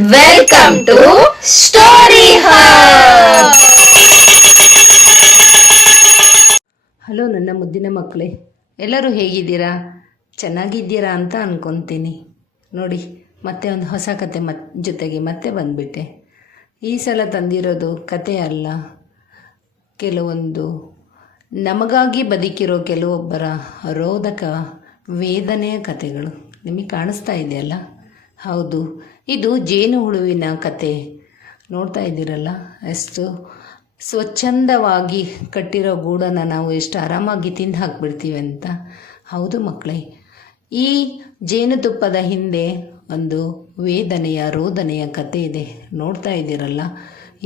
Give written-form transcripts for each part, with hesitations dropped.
Welcome to story hub. Hello ನನ್ನ ಮುದ್ದಿನ ಮಕ್ಕಳೇ, ಎಲ್ಲರೂ ಹೇಗಿದ್ದೀರಾ? ಚೆನ್ನಾಗಿದ್ದೀರಾ ಅಂತ ಅಂದ್ಕೊತೀನಿ. ನೋಡಿ, ಮತ್ತೆ ಒಂದು ಹೊಸ ಕತೆ ಜೊತೆಗೆ ಮತ್ತೆ ಬಂದುಬಿಟ್ಟೆ. ಈ ಸಲ ತಂದಿರೋದು ಕತೆ ಅಲ್ಲ, ಕೆಲವೊಂದು ನಮಗಾಗಿ ಬದುಕಿರೋ ಕೆಲವೊಬ್ಬರ ರೋದಕ ವೇದನೆಯ ಕತೆಗಳು. ನಿಮಗೆ ಕಾಣಿಸ್ತಾ ಇದೆಯಲ್ಲ? ಹೌದು, ಇದು ಜೇನುಹುಳುವಿನ ಕತೆ. ನೋಡ್ತಾ ಇದ್ದೀರಲ್ಲ, ಎಷ್ಟು ಸ್ವಚ್ಛಂದವಾಗಿ ಕಟ್ಟಿರೋ ಗೂಡನ್ನು ನಾವು ಎಷ್ಟು ಆರಾಮಾಗಿ ತಿಂದು ಹಾಕ್ಬಿಡ್ತೀವಿ ಅಂತ. ಹೌದು ಮಕ್ಕಳೇ, ಈ ಜೇನುತುಪ್ಪದ ಹಿಂದೆ ಒಂದು ವೇದನೆಯ ರೋದನೆಯ ಕತೆ ಇದೆ. ನೋಡ್ತಾ ಇದ್ದೀರಲ್ಲ,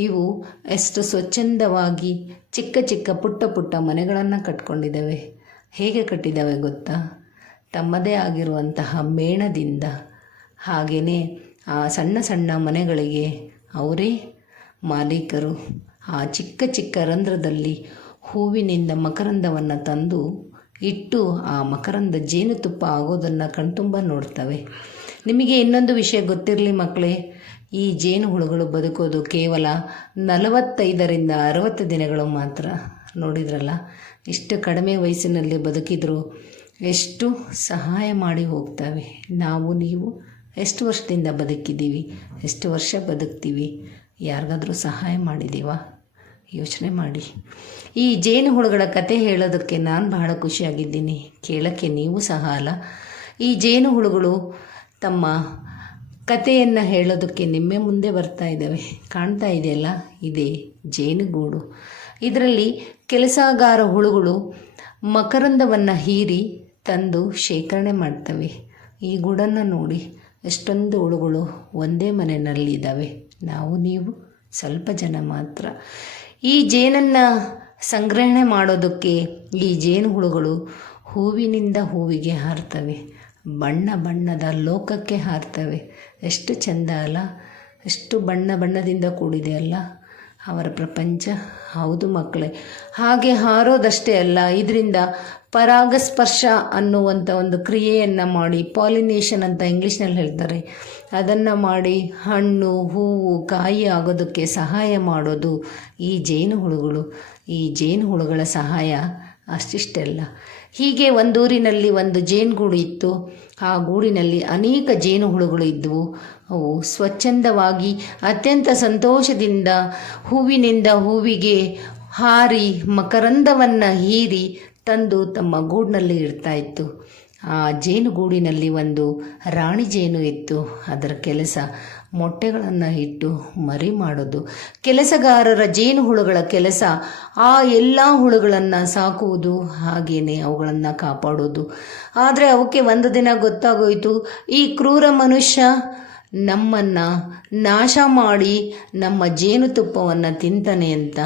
ಇವು ಎಷ್ಟು ಸ್ವಚ್ಛಂದವಾಗಿ ಚಿಕ್ಕ ಚಿಕ್ಕ ಪುಟ್ಟ ಪುಟ್ಟ ಮನೆಗಳನ್ನು ಕಟ್ಕೊಂಡಿದ್ದಾವೆ. ಹೇಗೆ ಕಟ್ಟಿದ್ದಾವೆ ಗೊತ್ತಾ? ತಮ್ಮದೇ ಆಗಿರುವಂತಹ ಮೇಣದಿಂದ. ಹಾಗೆಯೇ ಆ ಸಣ್ಣ ಸಣ್ಣ ಮನೆಗಳಿಗೆ ಅವರೇ ಮಾಲೀಕರು. ಆ ಚಿಕ್ಕ ಚಿಕ್ಕ ರಂಧ್ರದಲ್ಲಿ ಹೂವಿನಿಂದ ಮಕರಂದವನ್ನು ತಂದು ಇಟ್ಟು ಆ ಮಕರಂದ ಜೇನುತುಪ್ಪ ಆಗೋದನ್ನು ಕಣ್ತುಂಬ ನೋಡ್ತವೆ. ನಿಮಗೆ ಇನ್ನೊಂದು ವಿಷಯ ಗೊತ್ತಿರಲಿ ಮಕ್ಕಳೇ, ಈ ಜೇನುಹುಳುಗಳು ಬದುಕೋದು ಕೇವಲ 45ರಿಂದ 60 ದಿನಗಳು ಮಾತ್ರ. ನೋಡಿದ್ರಲ್ಲ, ಇಷ್ಟು ಕಡಿಮೆ ವಯಸ್ಸಿನಲ್ಲಿ ಬದುಕಿದ್ರು ಎಷ್ಟು ಸಹಾಯ ಮಾಡಿ ಹೋಗ್ತವೆ. ನೀವು ಎಷ್ಟು ವರ್ಷದಿಂದ ಬದುಕಿದ್ದೀವಿ? ಎಷ್ಟು ವರ್ಷ ಬದುಕ್ತೀವಿ? ಯಾರಿಗಾದರೂ ಸಹಾಯ ಮಾಡಿದ್ದೀವ? ಯೋಚನೆ ಮಾಡಿ. ಈ ಜೇನುಹುಳುಗಳ ಕತೆ ಹೇಳೋದಕ್ಕೆ ನಾನು ಬಹಳ ಖುಷಿಯಾಗಿದ್ದೀನಿ, ಕೇಳೋಕ್ಕೆ ನೀವು ಸಹ ಅಲ್ಲ. ಈ ಜೇನುಹುಳುಗಳು ತಮ್ಮ ಕತೆಯನ್ನು ಹೇಳೋದಕ್ಕೆ ನಿಮ್ಮ ಮುಂದೆ ಬರ್ತಾ ಇದ್ದಾವೆ. ಕಾಣ್ತಾ ಇದೆಯಲ್ಲ, ಇದೇ ಜೇನುಗೂಡು. ಇದರಲ್ಲಿ ಕೆಲಸಗಾರ ಹುಳುಗಳು ಮಕರಂದವನ್ನು ಹೀರಿ ತಂದು ಶೇಖರಣೆ ಮಾಡ್ತವೆ. ಈ ಗೂಡನ್ನು ನೋಡಿ, ಎಷ್ಟೊಂದು ಹುಳುಗಳು ಒಂದೇ ಮನೆಯಲ್ಲಿದ್ದಾವೆ. ನೀವು ಸ್ವಲ್ಪ ಜನ ಮಾತ್ರ. ಈ ಜೇನನ್ನು ಸಂಗ್ರಹಣೆ ಮಾಡೋದಕ್ಕೆ ಈ ಜೇನುಹುಳುಗಳು ಹೂವಿನಿಂದ ಹೂವಿಗೆ ಹಾರ್ತವೆ, ಬಣ್ಣ ಬಣ್ಣದ ಲೋಕಕ್ಕೆ ಹಾರ್ತವೆ. ಎಷ್ಟು ಚೆಂದ ಅಲ್ಲ? ಎಷ್ಟು ಬಣ್ಣ ಬಣ್ಣದಿಂದ ಕೂಡಿದೆ ಅಲ್ಲ ಅವರ ಪ್ರಪಂಚ. ಹೌದು ಮಕ್ಕಳೇ, ಹಾಗೆ ಹಾರೋದಷ್ಟೇ ಅಲ್ಲ, ಇದರಿಂದ ಪರಾಗಸ್ಪರ್ಶ ಅನ್ನುವಂಥ ಒಂದು ಕ್ರಿಯೆಯನ್ನು ಮಾಡಿ, ಪಾಲಿನೇಷನ್ ಅಂತ ಇಂಗ್ಲೀಷ್ನಲ್ಲಿ ಹೇಳ್ತಾರೆ, ಅದನ್ನು ಮಾಡಿ ಹಣ್ಣು ಹೂವು ಕಾಯಿ ಆಗೋದಕ್ಕೆ ಸಹಾಯ ಮಾಡೋದು ಈ ಜೇನುಹುಳುಗಳು. ಈ ಜೇನುಹುಳುಗಳ ಸಹಾಯ ಅಷ್ಟಿಷ್ಟೆಲ್ಲ. ಹೀಗೆ ಒಂದೂರಿನಲ್ಲಿ ಒಂದು ಜೇನುಗೂಡು ಇತ್ತು. ಆ ಗೂಡಿನಲ್ಲಿ ಅನೇಕ ಜೇನುಹುಳುಗಳು ಇದ್ದವು. ಅವು ಸ್ವಚ್ಛಂದವಾಗಿ ಅತ್ಯಂತ ಸಂತೋಷದಿಂದ ಹೂವಿನಿಂದ ಹೂವಿಗೆ ಹಾರಿ ಮಕರಂದವನ್ನು ಹೀರಿ ತಂದು ತಮ್ಮ ಗೂಡಿನಲ್ಲಿ ಇಡ್ತಾಯಿತ್ತು. ಆ ಜೇನುಗೂಡಿನಲ್ಲಿ ಒಂದು ರಾಣಿ ಜೇನು ಇತ್ತು. ಅದರ ಕೆಲಸ ಮೊಟ್ಟೆಗಳನ್ನು ಇಟ್ಟು ಮರಿ ಮಾಡೋದು. ಕೆಲಸಗಾರರ ಜೇನುಹುಳುಗಳ ಕೆಲಸ ಆ ಎಲ್ಲ ಹುಳುಗಳನ್ನು ಸಾಕುವುದು, ಹಾಗೆಯೇ ಅವುಗಳನ್ನು ಕಾಪಾಡೋದು. ಆದರೆ ಅವಕ್ಕೆ ಒಂದು ದಿನ ಗೊತ್ತಾಗೋಯಿತು, ಈ ಕ್ರೂರ ಮನುಷ್ಯ ನಮ್ಮನ್ನು ನಾಶ ಮಾಡಿ ನಮ್ಮ ಜೇನುತುಪ್ಪವನ್ನು ತಿಂತಾನೆ ಅಂತ.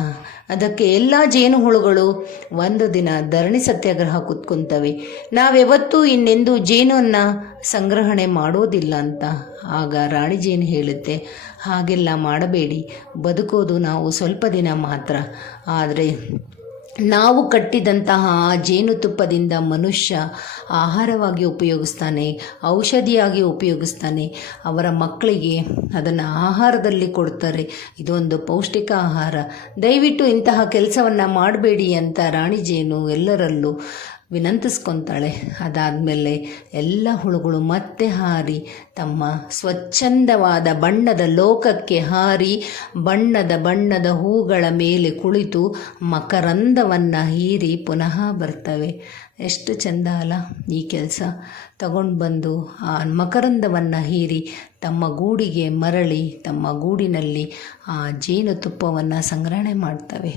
ಅದಕ್ಕೆ ಎಲ್ಲ ಜೇನುಹುಳುಗಳು ಒಂದು ದಿನ ಧರಣಿ ಸತ್ಯಾಗ್ರಹ ಕೂತ್ಕೊತವೆ, ನಾವ್ಯಾವತ್ತೂ ಇನ್ನೆಂದೂ ಜೇನನ್ನು ಸಂಗ್ರಹಣೆ ಮಾಡೋದಿಲ್ಲ ಅಂತ. ಆಗ ರಾಣಿ ಜೇನು ಹೇಳುತ್ತೆ, ಹಾಗೆಲ್ಲ ಮಾಡಬೇಡಿ, ಬದುಕೋದು ನಾವು ಸ್ವಲ್ಪ ದಿನ ಮಾತ್ರ. ಆದರೆ ನಾವು ಕಟ್ಟಿದಂತಹ ಆ ಜೇನುತುಪ್ಪದಿಂದ ಮನುಷ್ಯ ಆಹಾರವಾಗಿ ಉಪಯೋಗಿಸ್ತಾನೆ, ಔಷಧಿಯಾಗಿ ಉಪಯೋಗಿಸ್ತಾನೆ, ಅವರ ಮಕ್ಕಳಿಗೆ ಅದನ್ನು ಆಹಾರದಲ್ಲಿ ಕೊಡ್ತಾರೆ. ಇದೊಂದು ಪೌಷ್ಟಿಕ ಆಹಾರ. ದಯವಿಟ್ಟು ಇಂತಹ ಕೆಲಸವನ್ನು ಮಾಡಬೇಡಿ ಅಂತ ರಾಣಿ ಜೇನು ಎಲ್ಲರಲ್ಲೂ ವಿನಂತಿಸ್ಕೊತಾಳೆ. ಅದಾದಮೇಲೆ ಎಲ್ಲ ಹುಳುಗಳು ಮತ್ತೆ ಹಾರಿ ತಮ್ಮ ಸ್ವಚ್ಛಂದವಾದ ಬಣ್ಣದ ಲೋಕಕ್ಕೆ ಹಾರಿ ಬಣ್ಣದ ಬಣ್ಣದ ಹೂಗಳ ಮೇಲೆ ಕುಳಿತು ಮಕರಂದವನ್ನು ಹೀರಿ ಪುನಃ ಬರ್ತವೆ. ಎಷ್ಟು ಚೆಂದ ಅಲ್ಲ ಈ ಕೆಲಸ? ತಗೊಂಡು ಬಂದು ಆ ಮಕರಂದವನ್ನು ಹೀರಿ ತಮ್ಮ ಗೂಡಿಗೆ ಮರಳಿ ತಮ್ಮ ಗೂಡಿನಲ್ಲಿ ಆ ಜೇನುತುಪ್ಪವನ್ನು ಸಂಗ್ರಹಣೆ ಮಾಡ್ತವೆ.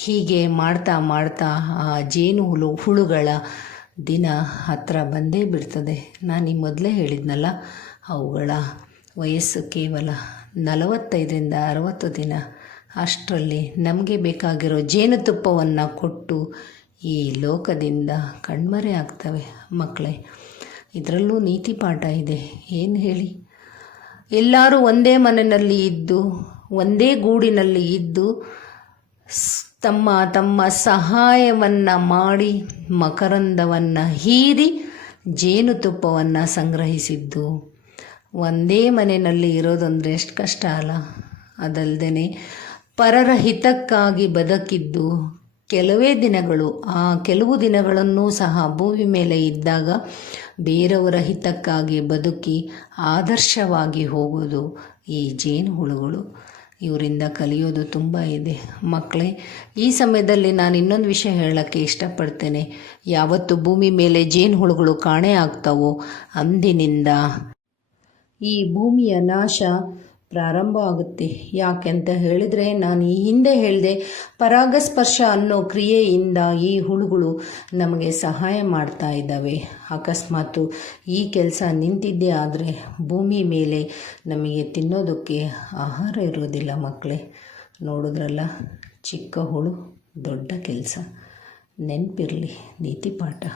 ಹೀಗೆ ಮಾಡ್ತಾ ಮಾಡ್ತಾ ಆ ಹುಳುಗಳ ದಿನ ಹತ್ತಿರ ಬಂದೇ ಬಿಡ್ತದೆ. ನಾನು ಈ ಮೊದಲೇ ಹೇಳಿದ್ನಲ್ಲ, ಅವುಗಳ ವಯಸ್ಸು ಕೇವಲ 45ರಿಂದ 60 ದಿನ. ಅಷ್ಟರಲ್ಲಿ ನಮಗೆ ಬೇಕಾಗಿರೋ ಜೇನುತುಪ್ಪವನ್ನು ಕೊಟ್ಟು ಈ ಲೋಕದಿಂದ ಕಣ್ಮರೆ ಆಗ್ತವೆ. ಮಕ್ಕಳೇ, ಇದರಲ್ಲೂ ನೀತಿ ಪಾಠ ಇದೆ. ಏನು ಹೇಳಿ? ಎಲ್ಲರೂ ಒಂದೇ ಮನೆಯಲ್ಲಿ ಇದ್ದು, ಒಂದೇ ಗೂಡಿನಲ್ಲಿ ಇದ್ದು ತಮ್ಮ ತಮ್ಮ ಸಹಾಯವನ್ನು ಮಾಡಿ ಮಕರಂದವನ್ನು ಹೀರಿ ಜೇನುತುಪ್ಪವನ್ನು ಸಂಗ್ರಹಿಸಿದ್ದು ಒಂದೇ ಮನೆಯಲ್ಲಿ ಇರೋದಂದರೆ ಎಷ್ಟು ಕಷ್ಟ ಅಲ್ಲ. ಅದಲ್ಲದೆ ಪರರ ಹಿತಕ್ಕಾಗಿ ಬದುಕಿದ್ದು ಕೆಲವೇ ದಿನಗಳು, ಆ ಕೆಲವು ದಿನಗಳನ್ನು ಸಹ ಭೂಮಿ ಮೇಲೆ ಇದ್ದಾಗ ಬೇರೆಯವರ ಹಿತಕ್ಕಾಗಿ ಬದುಕಿ ಆದರ್ಶವಾಗಿ ಹೋಗೋದು ಈ ಜೇನುಹುಳುಗಳು. ಇವರಿಂದ ಕಲಿಯೋದು ತುಂಬ ಇದೆ ಮಕ್ಕಳೇ. ಈ ಸಮಯದಲ್ಲಿ ನಾನು ಇನ್ನೊಂದು ವಿಷಯ ಹೇಳೋಕ್ಕೆ ಇಷ್ಟಪಡ್ತೇನೆ. ಯಾವತ್ತು ಭೂಮಿ ಮೇಲೆ ಜೇನುಹುಳುಗಳು ಕಾಣೆ ಆಗ್ತಾವೋ ಅಂದಿನಿಂದ ಈ ಭೂಮಿಯ ನಾಶ ಪ್ರಾರಂಭ ಆಗುತ್ತೆ. ಯಾಕೆ ಅಂತ ಹೇಳಿದರೆ, ನಾನು ಈ ಹಿಂದೆ ಹೇಳಿದೆ, ಪರಾಗಸ್ಪರ್ಶ ಅನ್ನೋ ಕ್ರಿಯೆಯಿಂದ ಈ ಹುಳುಗಳು ನಮಗೆ ಸಹಾಯ ಮಾಡ್ತಾ ಇದ್ದಾವೆ. ಅಕಸ್ಮಾತು ಈ ಕೆಲಸ ನಿಂತಿದ್ದೇ ಆದರೆ ಭೂಮಿ ಮೇಲೆ ನಮಗೆ ತಿನ್ನೋದಕ್ಕೆ ಆಹಾರ ಇರೋದಿಲ್ಲ ಮಕ್ಕಳೇ. ನೋಡಿದ್ರಲ್ಲ, ಚಿಕ್ಕ ಹುಳು ದೊಡ್ಡ ಕೆಲಸ. ನೆನಪಿರಲಿ ನೀತಿ ಪಾಠ.